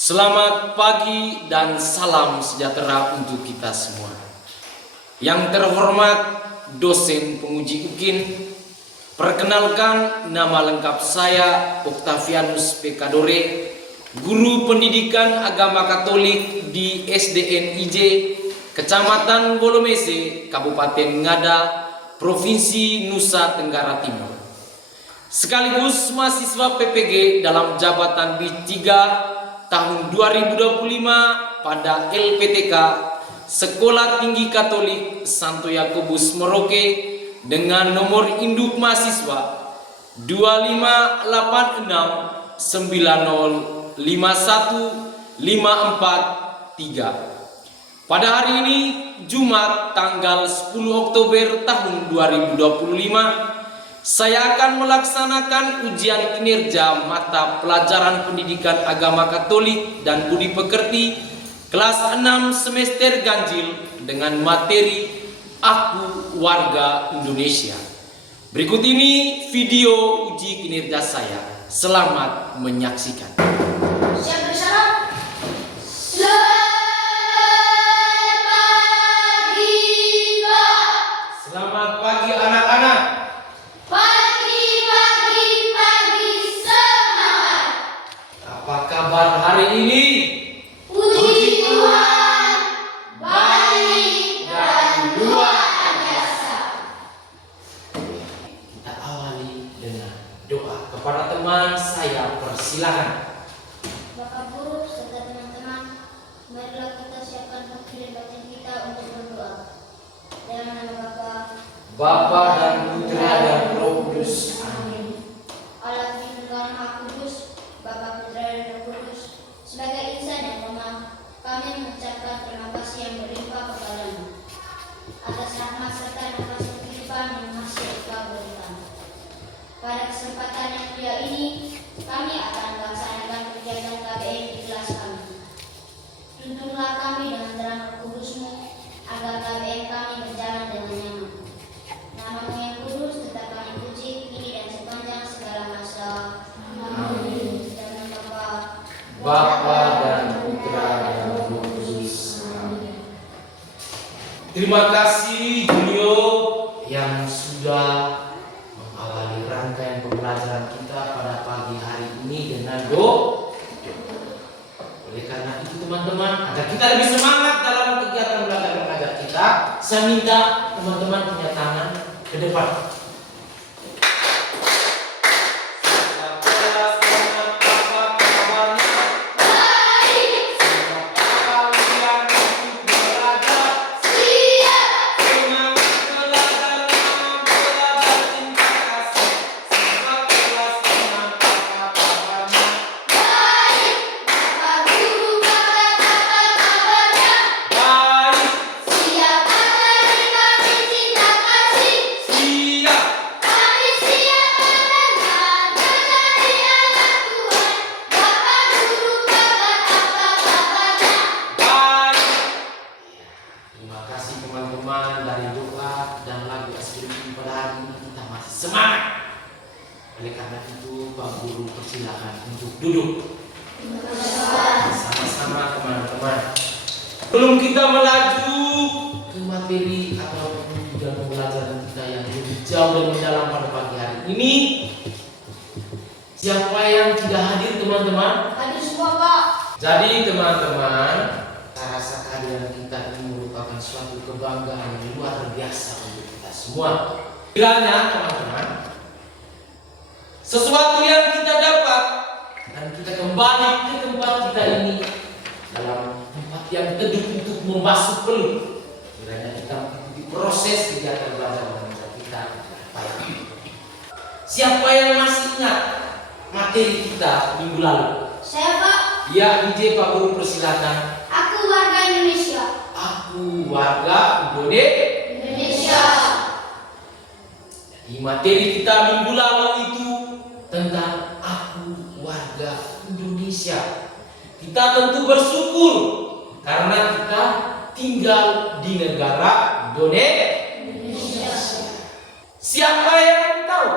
Selamat pagi dan salam sejahtera untuk kita semua. Yang terhormat dosen penguji UKIN, perkenalkan nama lengkap saya Octavianus Pekadore, guru pendidikan agama Katolik di SDN IJ, Kecamatan Bolomese, Kabupaten Ngada, Provinsi Nusa Tenggara Timur. Sekaligus mahasiswa PPG dalam jabatan B3 tahun 2025 pada LPTK Sekolah Tinggi Katolik Santo Yakobus Merauke dengan nomor induk mahasiswa 258905154 Pada hari ini Jumat tanggal 10 Oktober tahun 2025, saya akan melaksanakan ujian kinerja mata pelajaran pendidikan agama Katolik dan budi pekerti kelas 6 semester ganjil dengan materi Aku Warga Indonesia. Berikut ini video uji kinerja saya. Selamat menyaksikan. Siap bersalam. Selamat pagi anak-anak. Apa kabar hari ini? Puji Tuhan, baik dan luar biasa. Kita awali dengan doa. Kepada teman saya persilakan. Bapak Guru serta teman-teman, marilah kita siapkan hati dan batin kita untuk berdoa. Dalam nama Bapa dan Putra dan Roh Kudus. Amin. Allah Tritunggal Maha Kudus, Bapa, Putra dan Roh Kudus, sebagai insan yang lemah, kami mengucapkan terima kasih yang berlimpah kepadamu atas rahmat serta nafas kehidupan yang masih Engkau berikan. Pada kesempatan yang mulia ini, kami akan melaksanakan kegiatan KBM di kelas kami. Tuntunlah kami dengan terang Roh Kudus-Mu, agar KBM kami berjalan dengan nyaman. Nama-Mu yang kudus tetap kami puji, kini dan sepanjang segala masa. Amin. Dalam nama Bapa dan Putra dan Roh Kudus. Amin. Terima kasih Julio yang sudah mengawali rangkaian pembelajaran kita pada pagi hari ini dengan doa. Oleh karena itu teman-teman, agar kita lebih semangat dalam kegiatan belajar mengajar kita, saya minta teman-teman punya tangan ke depan. Semangat. Oleh karena itu Pak Guru persilakan untuk duduk. Sama-sama teman-teman. Belum kita melaju ke materi atau juga pembelajaran kita yang lebih jauh dan mendalam pada pagi hari ini, siapa yang tidak hadir teman-teman? hadir semua, Pak. Jadi teman-teman, saya rasa kehadiran kita ini merupakan suatu kebanggaan yang luar biasa untuk kita semua. Kiranya teman-teman, sesuatu yang kita dapat dan kita kembali ke tempat kita ini dalam tempat yang teduh untuk membasuh peluh. Kiranya kita mengikuti proses kegiatan belajar mengajar kita. Siapa yang masih ingat materi kita minggu lalu? Saya, Pak. Ya, DJ Pak Guru persilakan. Aku warga Indonesia. Aku warga Indonesia. Di materi kita minggu lalu itu tentang aku warga Indonesia. Kita tentu bersyukur karena kita tinggal di negara Indonesia. Siapa yang tahu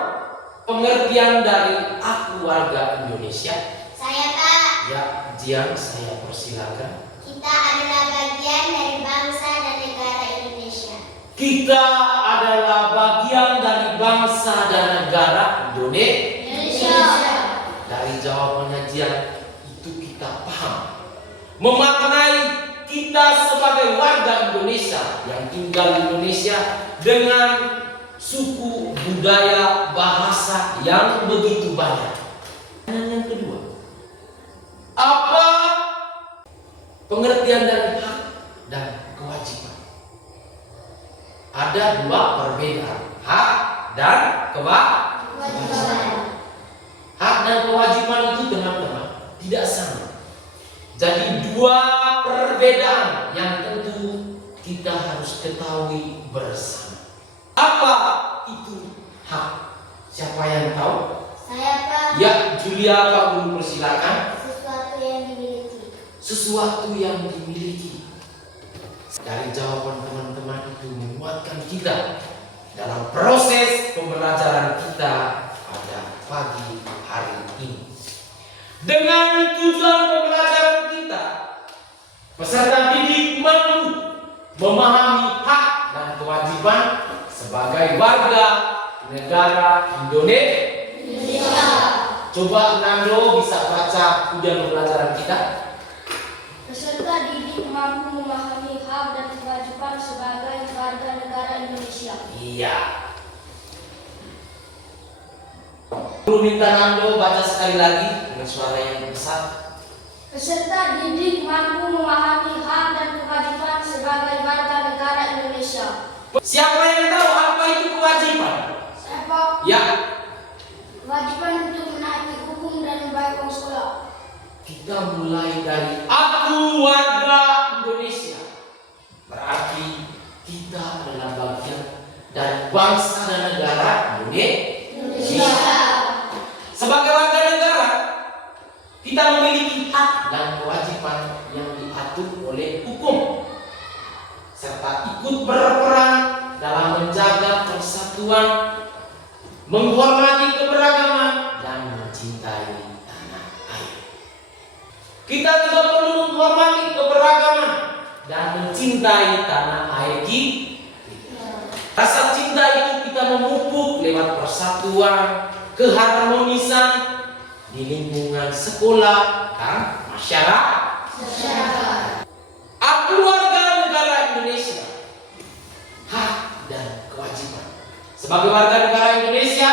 pengertian dari aku warga Indonesia? Saya, Pak. Ya, Jian, saya persilakan. Kita adalah bagian dari bangsa dan negara Indonesia. Kita adalah bagian dari bangsa dan negara Indonesia. Dari jawabannya Jian, itu kita paham. Memaknai kita sebagai warga Indonesia yang tinggal di Indonesia dengan suku, budaya, bahasa yang begitu banyak. Dan yang kedua, apa pengertian dari hak dan kewajiban? Ada dua perbedaan, hak dan kewajiban. Hak dan kewajiban itu teman-teman tidak sama. Jadi dua perbedaan yang tentu kita harus ketahui bersama. Apa itu hak? Siapa yang tahu? Saya Pak. Ya, Julia, Pak Guru persilakan. Sesuatu yang dimiliki. Sesuatu yang dimiliki. Dari jawaban teman-teman itu menguatkan kita dalam proses pembelajaran kita pada pagi hari ini. Dengan tujuan pembelajaran kita, peserta didik mampu memahami hak dan kewajiban sebagai warga negara Indonesia. Coba Nando bisa baca tujuan pembelajaran kita. Peserta didik mampu memahami hak dan kewajiban sebagai warga negara Indonesia. Iya. Guru minta Nando baca sekali lagi dengan suara yang besar. Peserta didik mampu memahami hak dan kewajiban sebagai warga negara Indonesia. Siapa yang tahu apa itu kewajiban? Siapa? Ya, Kewajiban untuk menaati hukum dan membayar uang sekolah. kita mulai dari aku warga Indonesia. Berarti kita adalah bagian dari bangsa dan negara Indonesia. Sebagai warga negara, kita memiliki hak dan kewajiban yang diatur oleh hukum, serta ikut berperan dalam menjaga persatuan, menghormati keberagaman, dan mencintai tanah air. Kita juga perlu menghormati keberagaman dan mencintai tanah air kita. Rasa cinta itu kita memupuk lewat persatuan, keharmonisan di lingkungan sekolah dan masyarakat. Aku warga negara Indonesia, hak dan kewajiban. Sebagai warga negara Indonesia,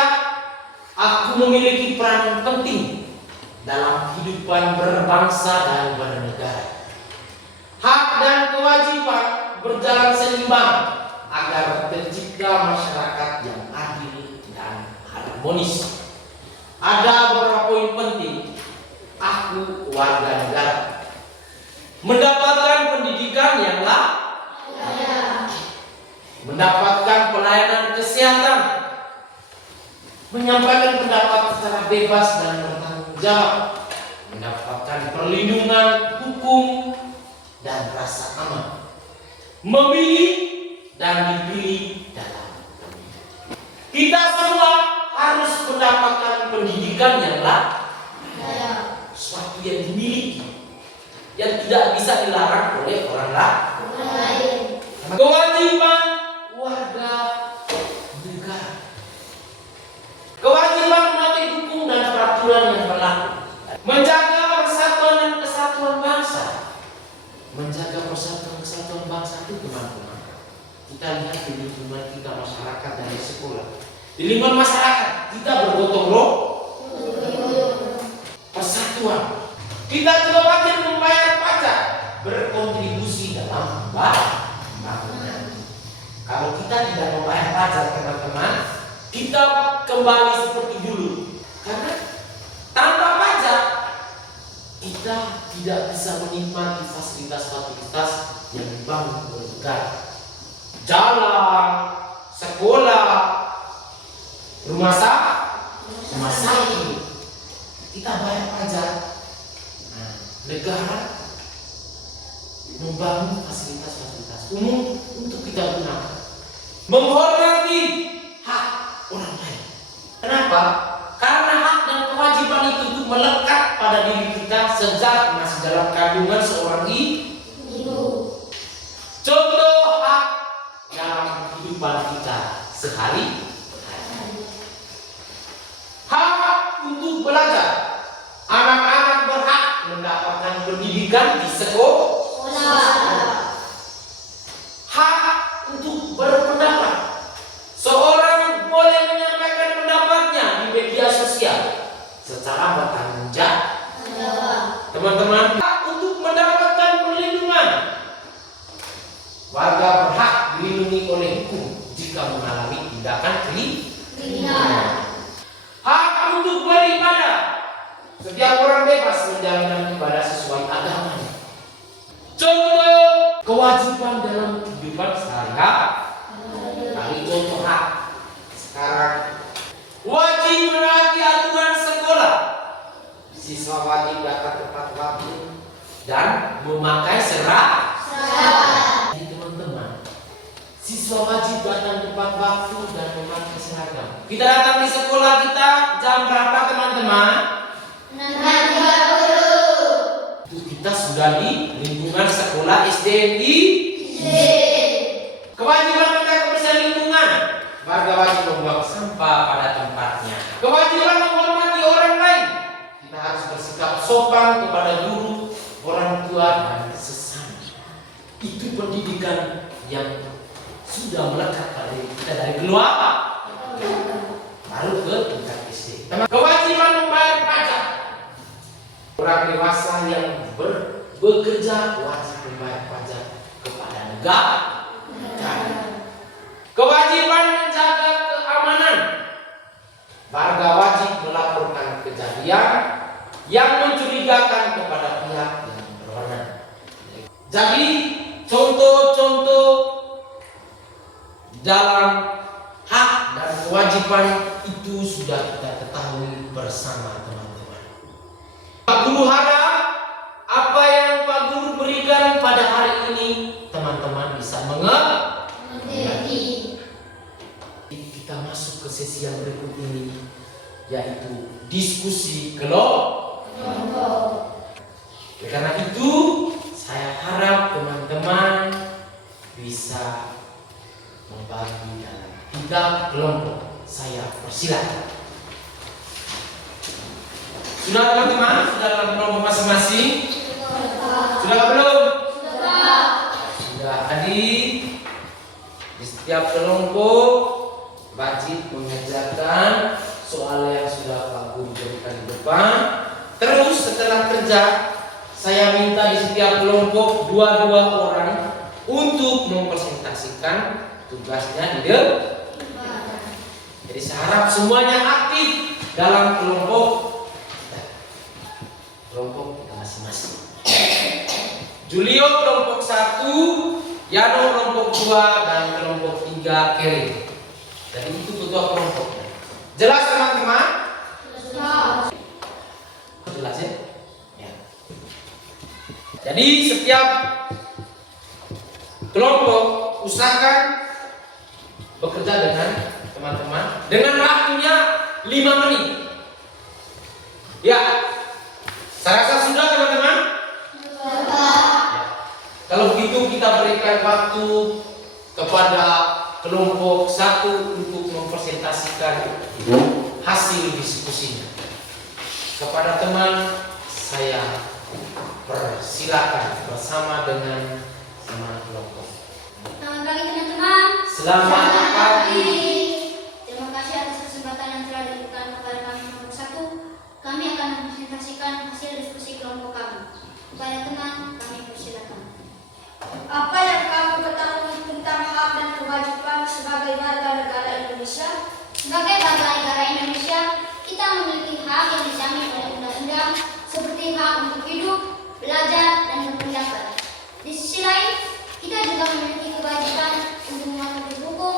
aku memiliki peran penting dalam kehidupan berbangsa dan bernegara. Hak dan kewajiban berjalan seimbang agar tercipta masyarakat yang adil dan harmonis. Ada beberapa poin penting. Aku warga negara mendapatkan pendidikan yang layak, mendapatkan pelayanan kesehatan, menyampaikan pendapat secara bebas dan bertanggung jawab, mendapatkan perlindungan hukum dan rasa aman, memilih dan dipilih dalam pemilihan. Kita semua harus mendapatkan pendidikan yang layak, sesuatu yang dimiliki, yang tidak bisa dilarang oleh orang lain. Kewajiban warga negara, kewajiban menaati hukum dan peraturan yang berlaku, menjaga persatuan dan kesatuan bangsa. Menjaga persatuan kesatuan bangsa itu teman-teman, kita lihat di lingkungan kita, masyarakat dan di sekolah. Di lingkungan masyarakat kita bergotong royong, persatuan. Kita juga wajib membayar pajak, berkontribusi dalam pembangunan. Kalau kita tidak membayar pajak, teman-teman, kita kembali seperti dulu. Karena tanpa pajak kita tidak bisa menikmati fasilitas-fasilitas yang dibangun oleh negara. Jalan, sekolah, rumah sakit, kita bayar pajak. Nah, negara membangun fasilitas-fasilitas umum untuk kita gunakan. Menghormati hak orang lain. Kenapa? Karena hak dan kewajiban itu melekat pada pada diri kita sejak masih dalam kandungan seorang Ibu. Contoh hak dalam kehidupan kita sehari-hari. Hak untuk belajar. Anak-anak berhak mendapatkan pendidikan di sekolah. Hak untuk berpendapat. Seorang boleh menyampaikan pendapatnya di media sosial secara bertanggung jawab. Teman-teman, hak untuk mendapatkan perlindungan. Warga berhak dilindungi oleh hukum jika mengalami tindakan kriminal. Hak untuk beribadah. Setiap orang bebas menjalankan ibadah sesuai agamanya. Contoh kewajiban dalam kehidupan sehari-hari. Contoh hak sekarang, wajib menaati aturan sekolah. Siswa wajib datang tepat waktu dan memakai seragam. Jadi teman-teman, siswa wajib datang tepat waktu dan memakai seragam. Kita datang di sekolah kita jam berapa teman-teman? 6.30. Itu kita sudah di lingkungan sekolah SDNI. Kewajiban menjaga kebersihan lingkungan. Warga wajib membuang sampah pada tempatnya. Kewajiban menghormati orang lain. Kita harus bersikap sopan kepada guru, orang tua, dan sesama. Itu pendidikan yang sudah melekat pada diri kita dari keluarga baru ke tingkat SD. Kewajiban membayar pajak. Orang dewasa yang bekerja wajib membayar pajak kepada negara. Kewajiban menjaga keamanan. Warga wajib melaporkan kejadian yang mencurigakan kepada pihak yang berwenang. Jadi contoh-contoh dalam hak dan kewajiban itu sudah kita ketahui bersama teman-teman. Pak Guru harap apa yang Pak Guru berikan pada hari ini teman-teman bisa mengerti. Kita masuk ke sesi yang berikut ini, yaitu diskusi kelompok. Karena itu saya harap teman-teman bisa membagi dalam 3 kelompok. Saya persilakan. Sudah teman-teman? Sudah dalam kelompok masing-masing? Sudah belum? Sudah. Tadi di setiap kelompok wajib mengerjakan soal yang sudah Pak Guru berikan di depan. Terus setelah kerja, saya minta di setiap kelompok 2 orang untuk mempresentasikan tugasnya di depan. Jadi saya harap semuanya aktif dalam kelompok kita masing-masing. Julio kelompok 1, Yano kelompok 2, dan kelompok 3 Kelly. Jadi itu ketua kelompoknya. Jelas teman-teman? Jelas ya? Ya. Jadi setiap kelompok usahakan bekerja dengan teman-teman dengan waktunya 5 menit. Ya. Saya rasa sudah teman-teman? Ya. Kalau begitu kita berikan waktu kepada kelompok 1 untuk mempresentasikan hasil diskusinya. Kepada teman saya persilakan bersama dengan teman kelompok. Selamat pagi teman-teman. Selamat pagi. Terima kasih atas kesempatan yang telah diberikan kepada kami kelompok 1. Kami akan mempresentasikan hasil diskusi kelompok kami. Kepada teman, kami persilakan. Apa yang kamu ketahui tentang hak dan kewajiban sebagai warga negara Indonesia? Sebagai warga negara Indonesia, kita memiliki hak yang dijamin oleh undang-undang seperti hak untuk hidup, belajar, dan berpendapat. Di sisi lain, kita juga memiliki kewajiban untuk mematuhi hukum,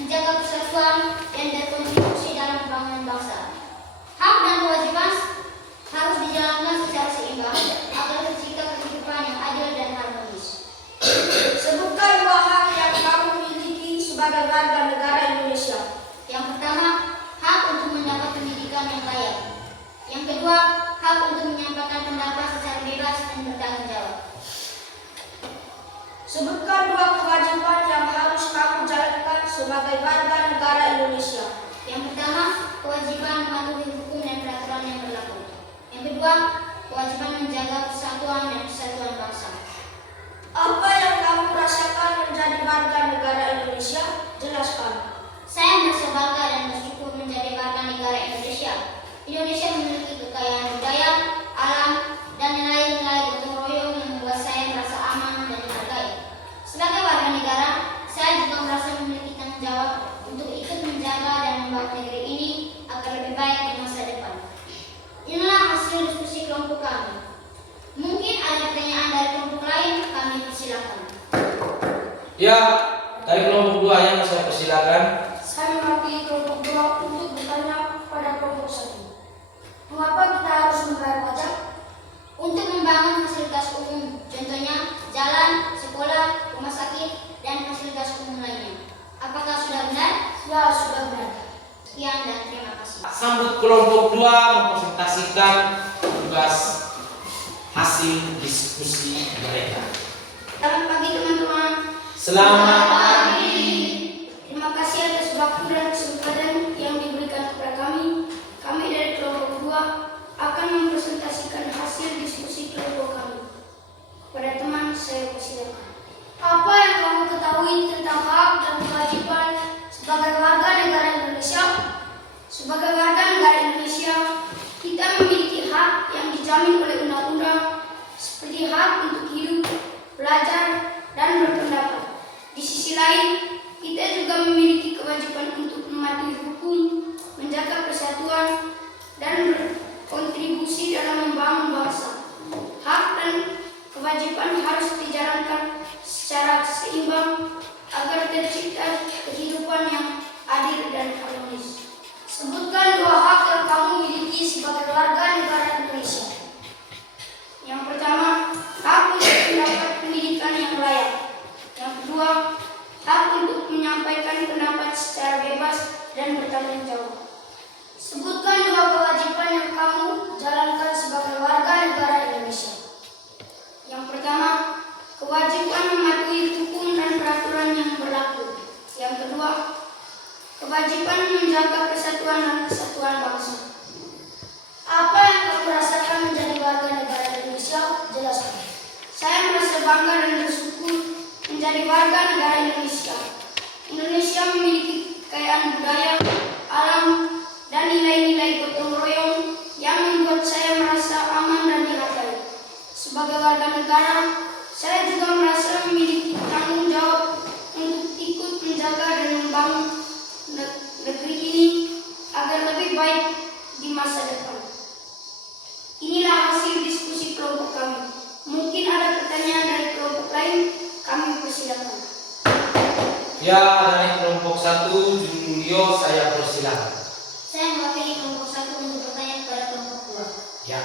menjaga persatuan, dan berkontribusi dalam pembangunan bangsa. Hak dan kewajiban harus dijalankan secara seimbang agar tercipta kehidupan yang adil dan harmonis. Sebutkan 2 hak yang kamu miliki sebagai warga negara Indonesia. Yang pertama, hak untuk mendapat pendidikan yang layak. Yang kedua, hak hak untuk menyampaikan pendapat secara bebas dan bertanggung jawab. Sebutkan dua kewajiban yang harus kamu jalankan sebagai warga negara Indonesia. Yang pertama, kewajiban mematuhi hukum dan peraturan yang berlaku. Yang kedua, kewajiban menjaga persatuan dan kesatuan bangsa. Apa yang kamu rasakan menjadi warga negara Indonesia? Jelaskan. Saya merasa bangga dan bersyukur menjadi warga negara Indonesia. Indonesia memiliki kekayaan budaya, alam, dan nilai-nilai gotong royong yang membuat saya merasa aman dan dihargai. Sebagai warga negara, saya juga merasa memiliki tanggung jawab untuk ikut menjaga dan membawa negeri ini agar lebih baik di masa depan. Inilah hasil diskusi kelompok kami. Mungkin ada pertanyaan dari kelompok lain, kami persilakan. Ya, dari kelompok 2 yang saya persilakan. Saya mewakili kelompok 2 untuk bertanya pada kelompok 1. Mengapa kita harus membayar pajak? Untuk membangun fasilitas umum, contohnya jalan, sekolah, rumah sakit, dan fasilitas umum lainnya. Apakah sudah benar? Ya, sudah benar. Sekian dan terima kasih. Sambut kelompok 2 mempresentasikan tugas hasil diskusi mereka. Selamat pagi teman-teman. Selamat pagi. Terima kasih atas waktu dan kesempatan yang diberikan kepada kami. Kami dari kelompok 2 akan mempresentasikan hasil diskusi kelompok kami. Kepada teman, saya persilakan. Apa yang kamu ketahui tentang hak dan kewajiban sebagai warga negara Indonesia? Sebagai warga negara Indonesia, kita memiliki hak yang dijamin oleh undang-undang seperti hak untuk hidup, belajar, dan berpendapat. Di sisi lain, kita juga memiliki kewajiban untuk mematuhi hukum, menjaga persatuan, dan berkontribusi dalam membangun bangsa. Hak dan kewajiban harus dijalankan secara seimbang agar tercipta kehidupan yang adil dan harmonis. Sebutkan dua hak yang kamu miliki sebagai warga negara Indonesia. Yang pertama, hak untuk mendapat pendidikan yang layak. Yang kedua, hak untuk menyampaikan pendapat secara bebas dan bertanggung jawab. Sebutkan dua kewajiban yang kamu jalankan sebagai warga negara Indonesia. Yang pertama, kewajiban mematuhi hukum dan peraturan yang berlaku. Yang kedua, kewajiban menjaga persatuan dan kesatuan bangsa. Apa yang kamu rasakan menjadi warga negara Indonesia? Jelaskan. Saya merasa bangga dan bersyukur menjadi warga negara Indonesia. Indonesia memiliki kekayaan budaya, alam, dan nilai-nilai gotong royong yang membuat saya merasa aman dan dihargai. Sebagai warga negara, saya juga merasa memiliki tanggung jawab untuk ikut menjaga dan membangun negeri ini agar lebih baik di masa depan. Inilah hasil diskusi kelompok kami. Mungkin ada pertanyaan dari kelompok lain, kami persilakan. Ya, dari kelompok 1 Junulio saya persilakan. Saya mewakili kelompok 1 untuk bertanya kepada kelompok 2. Ya.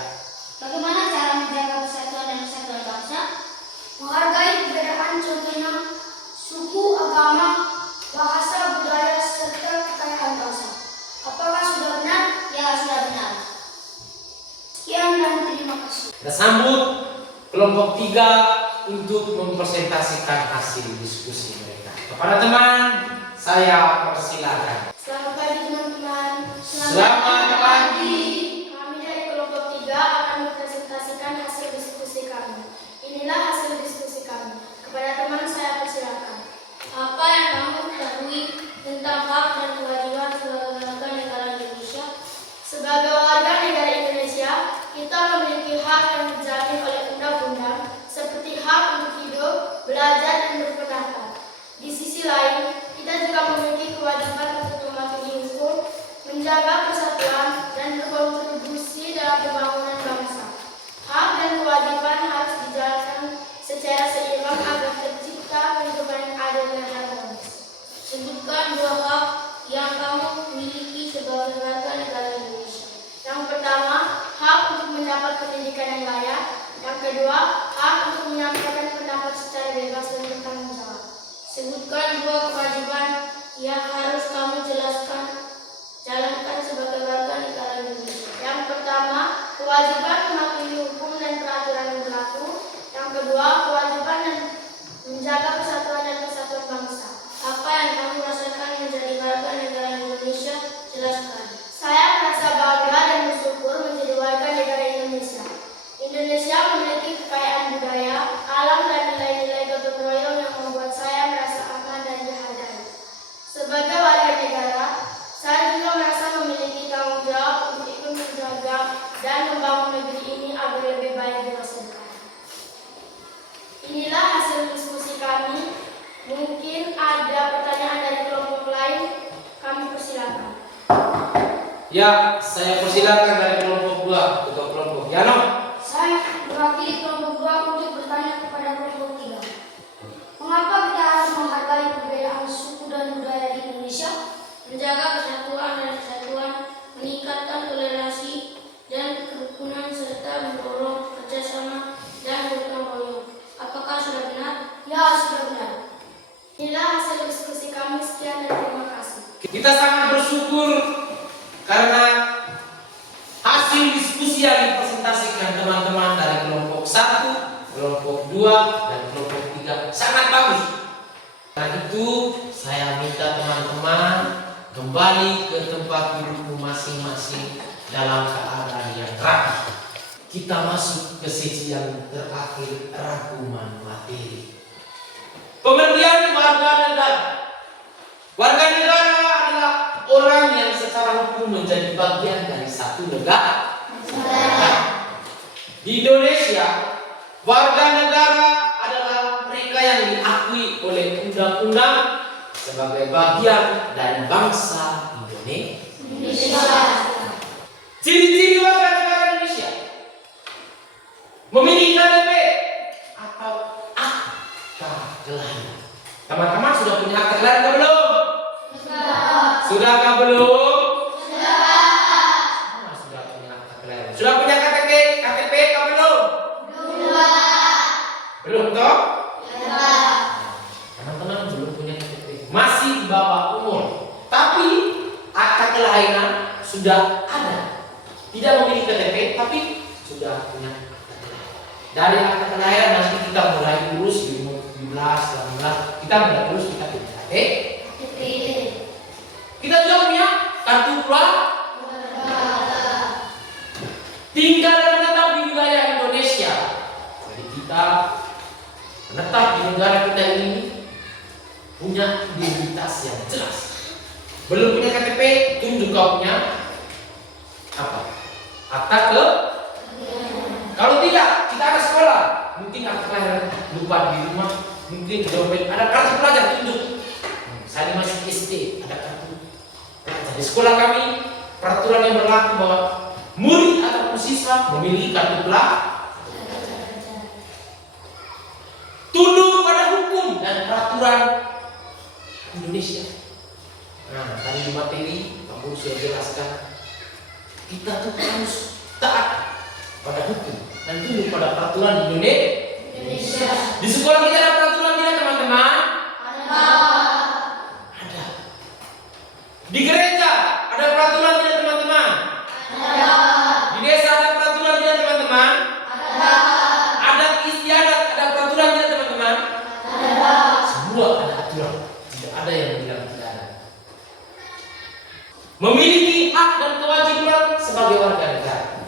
Bagaimana cara menjaga persatuan dan kesatuan bangsa? Menghargai perbedaan, contohnya suku, agama, bahasa, budaya, serta kekayaan bangsa. Apakah sudah benar? Ya, sudah benar. Sekian dan terima kasih. Kita sambut kelompok 3 untuk mempresentasikan hasil diskusi mereka. Kepada teman, saya persilakan. Selamat pagi teman-teman. Selamat pagi. Kami dari kelompok 3 akan mempresentasikan hasil diskusi kami. Inilah hasil diskusi kami. Kepada teman, saya persilakan. Apa yang kamu ketahui tentang hak dan kewajiban sebagai warga negara Indonesia? Sebagai warga negara Indonesia, kita memiliki hak yang dijamin oleh undang-undang seperti hak untuk hidup, belajar, dan berpendapat. Di sisi lain, kita juga memiliki kewajiban untuk mematuhi hukum, menjaga persatuan, dan berkontribusi dalam pembangunan bangsa. Hak dan kewajiban harus dijalankan secara seimbang agar tercipta kehidupan yang adil dan harmonis. Sebutkan dua hak yang kamu miliki sebagai warga negara Indonesia. Yang pertama, hak untuk mendapat pendidikan yang layak. Yang kedua, hak untuk menyampaikan pendapat secara bebas dan bertanggung jawab. Sebutkan dua kewajiban yang harus kamu jalankan sebagai warga negara Indonesia. Yang pertama, kewajiban mematuhi hukum dan peraturan yang berlaku. Yang kedua, kewajiban dan menjaga persatuan dan kesatuan bangsa. Apa yang kamu rasakan menjadi warga negara Indonesia? Jelaskan. Saya merasa bangga dan bersyukur menjadi warga negara Indonesia. Indonesia memiliki kekayaan budaya, alam, dan nilai-nilai gotong royong yang membuat saya merasa aman dan dihargai. Sebagai warga negara, saya juga merasa memiliki tanggung jawab untuk ikut menjaga dan membangun negeri ini agar lebih baik di masa depan. Inilah hasil diskusi kami. Mungkin ada pertanyaan dari kelompok lain, kami persilakan. Ya, saya persilakan dari kelompok 2, ketua kelompok. Yano. Saya mewakili kelompok 2 untuk bertanya kepada kelompok 3. Mengapa kita harus menghargai perbedaan suku dan budaya di Indonesia? Menjaga kesatuan dan kesatuan, meningkatkan toleransi dan kerukunan serta mendorong kerjasama dan gotong royong. Apakah sudah benar? Ya, sudah benar. Inilah hasil diskusi kami. Sekian dan terima kasih. Kita sangat bersyukur karena hasil diskusi yang dipresentasikan teman-teman dari kelompok 1, kelompok 2, dan kelompok 3 sangat bagus. Karena itu saya minta teman-teman kembali ke tempat dudukmu masing-masing dalam keadaan yang rapi. Kita masuk ke sesi yang terakhir, rangkuman materi. Pengertian warga negara. Warga negara adalah orang yang secara hukum menjadi bagian dari satu negara. Di Indonesia, warga negara adalah mereka yang diakui oleh undang-undang sebagai bagian dari bangsa Indonesia. Ciri-ciri warga negara Indonesia: memiliki KTP atau akta kelahiran. Teman-teman sudah punya akta kelahiran atau belum? Sudahkah belum? Sudah punya akta kelahiran. Sudah punya KTP atau belum? Belum toh? Teman-teman belum punya KTP, masih di bawah umur. Tapi akta kelahiran sudah ada. Tidak memiliki KTP tapi sudah punya akta kelahiran. Dari akta kelahiran nanti kita mulai urus di umur 17, 18. Kita mulai urus, kita punya KTP. Kita juga punya kartu keluarga. Tinggal dan menetap di wilayah Indonesia. Jadi kita menetap di negara kita ini punya identitas yang jelas. Belum punya KTP, tunjuk kau punya apa? Akta ke? Kalau tidak, kita ada sekolah. Mungkin akta kelahiran lupa di rumah, mungkin dompet ada kartu pelajar, tunjuk. Saya masih SD, ada kartu. Di sekolah kami peraturan yang berlaku bahwa murid atau siswa memiliki kartu pelajar. Tunduk pada hukum dan peraturan Indonesia. Nah, tadi di materi Pak Guru sudah jelaskan, kita tuh harus taat pada hukum dan tunduk pada peraturan Indonesia. Di sekolah kita ada peraturan tidak, teman-teman? Ada. Di gereja ada peraturan tidak, teman-teman? Di desa ada peraturan tidak, teman-teman? Adat istiadat ada peraturan tidak, teman-teman? Semua ada aturan. Tidak ada yang bilang tidak ada. Memiliki hak dan kewajiban sebagai warga negara.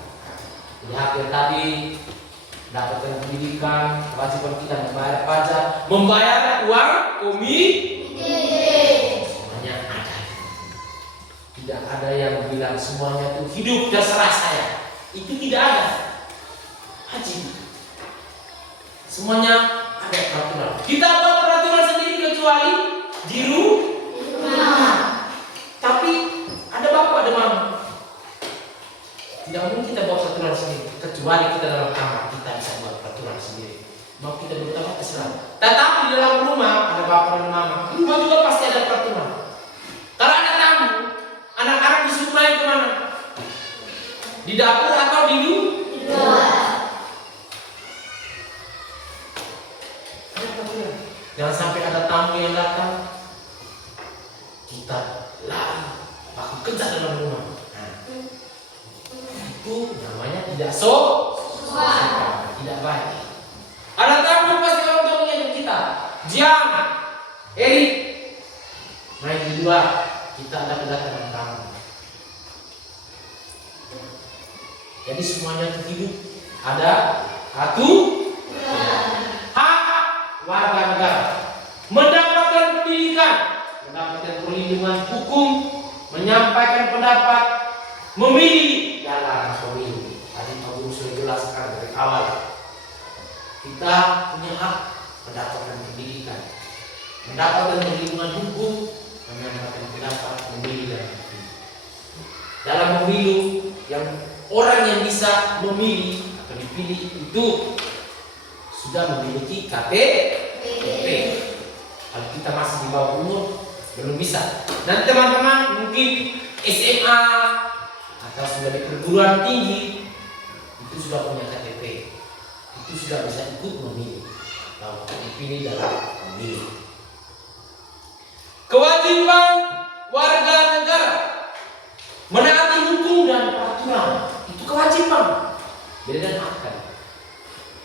Di hak yang tadi mendapatkan pendidikan, kewajiban kita membayar pajak, membayar uang komisi. Semuanya ada. Tidak ada yang bilang semuanya itu hidup terserah saya. Itu tidak ada. Wajib. Semuanya ada peraturan. Kita buat peraturan sendiri kecuali di rumah. Tapi ada bapak, ada mama. Tidak mungkin kita buat peraturan sendiri kecuali kita dalam kamar kita bisa buat peraturan sendiri. Mau kita berutama terserah. Tetapi di dalam rumah ada bapak dan mama. Rumah juga pasti ada peraturan. Kalau ada tamu, anak-anak disuruh main kemana? Di dapur atau di luar? Ada peraturan. Jangan sampai ada tamu yang datang, kita lari, aku kejar dalam rumah. Nah, itu itu namanya tidak tidak baik. Ada tamu pasti orang tuanya ke kita. Jiang, Erik, naik di luar. Kita ada kedatangan tamu. Jadi semuanya itu hidup ada satu hak warga negara, mendapatkan pendidikan, mendapatkan perlindungan hukum, menyampaikan pendapat, memilih dalam pemilu. Tadi Pak Guru sudah jelaskan dari awal. Kita punya hak mendapatkan pendidikan, mendapatkan perlindungan hukum, menyampaikan pendapat, memilih dalam pemilu. Dalam pemilu yang orang yang bisa memilih atau dipilih itu sudah memiliki KTP. Kalau kita masih di bawah umur belum bisa. Nanti teman-teman mungkin SMA atau sudah di perguruan tinggi itu sudah punya KTP, itu sudah bisa ikut memilih atau dipilih dalam pemilu. Kewajiban warga negara menaati hukum dan peraturan, itu kewajiban. Beda dengan hak kan.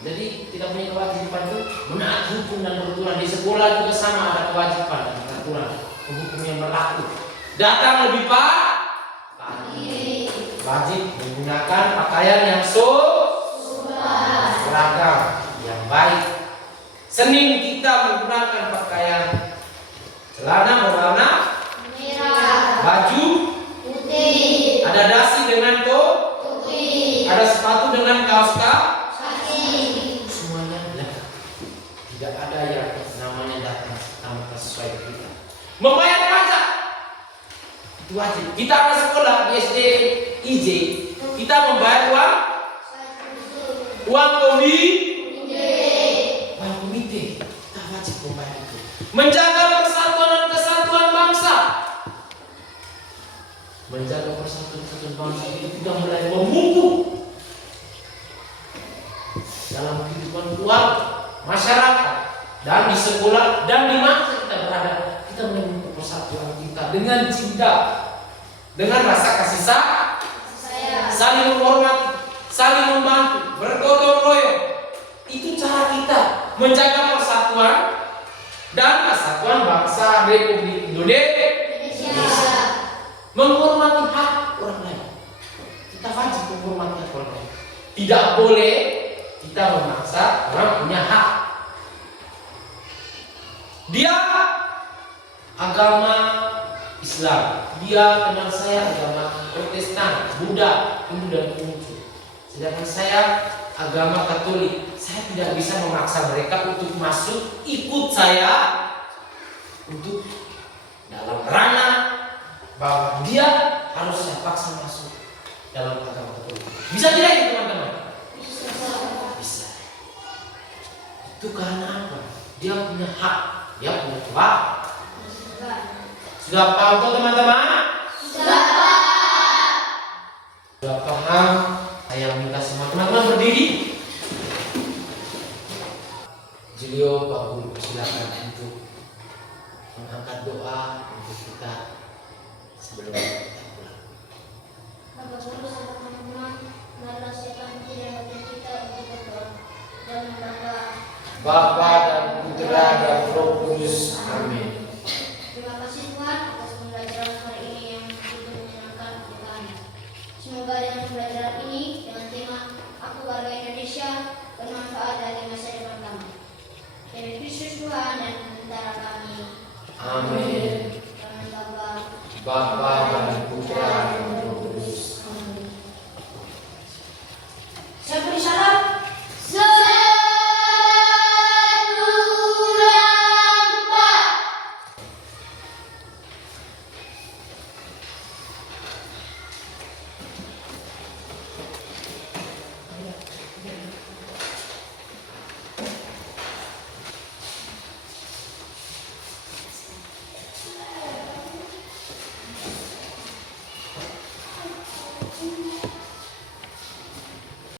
Jadi tidak punya kewajiban itu menaati hukum dan peraturan. Di sekolah juga sama, ada kewajiban dan peraturan, hukum yang berlaku. Datang lebih pagi, wajib menggunakan pakaian yang seragam yang baik. Senin kita menggunakan pakaian celana berwarna merah, baju putih, ada dasi dengan putih, ada sepatu dengan kaos kaki. semuanya lengkap. Tidak ada yang namanya datang tanpa sesuai kita. Membayar pajak itu wajib. Kita akan sekolah di SD IJ, kita membayar uang komite. Kita wajib membayar itu. Menjaga persatuan dan kesatuan bangsa. Menjaga persatuan bangsa itu sudah mulai memupuk dalam kehidupan keluarga, masyarakat, dan di sekolah dan di mana kita berada. Kita memupuk persatuan kita dengan cinta, dengan rasa kasih sayang, saling menghormati, saling membantu, bergotong royong. Itu cara kita menjaga persatuan dan kesatuan bangsa Republik Indonesia. Menghormati hak orang lain. Kita wajib menghormati hak orang lain. Tidak boleh kita memaksa orang punya hak. Dia agama Islam, dia kenal saya agama Protestan, Buddha, Hindu dan Konghucu. Sedangkan saya agama Katolik. Saya tidak bisa memaksa mereka untuk masuk ikut saya untuk dalam ranah bahwa dia harus saya paksa masuk dalam agama Katolik. Bisa tidak itu teman-teman? Bisa. Itu karena apa? Dia punya hak, dia punya kewajiban. Sudah paham tuh teman-teman? Sudah paham? Saya minta semua teman-teman berdiri. Julio, Pak Guru, silakan untuk mengangkat doa untuk kita sebelum kita pulang. Bapak Guru sama teman-teman, marilah siapkan hati dan batin kita untuk berdoa. Dan Bapa dan Putra dan Roh Kudus. Amin. Terima kasih Tuhan atas pembelajaran hari ini yang begitu menyenangkan untuk kami. Semoga dengan pembelajaran ini dengan tema Aku Warga Indonesia bermanfaat bagi masa depan kami. Demi Kristus Tuhan dan Tentara kami. Amin. Amin. Bapa Bapa dan Putra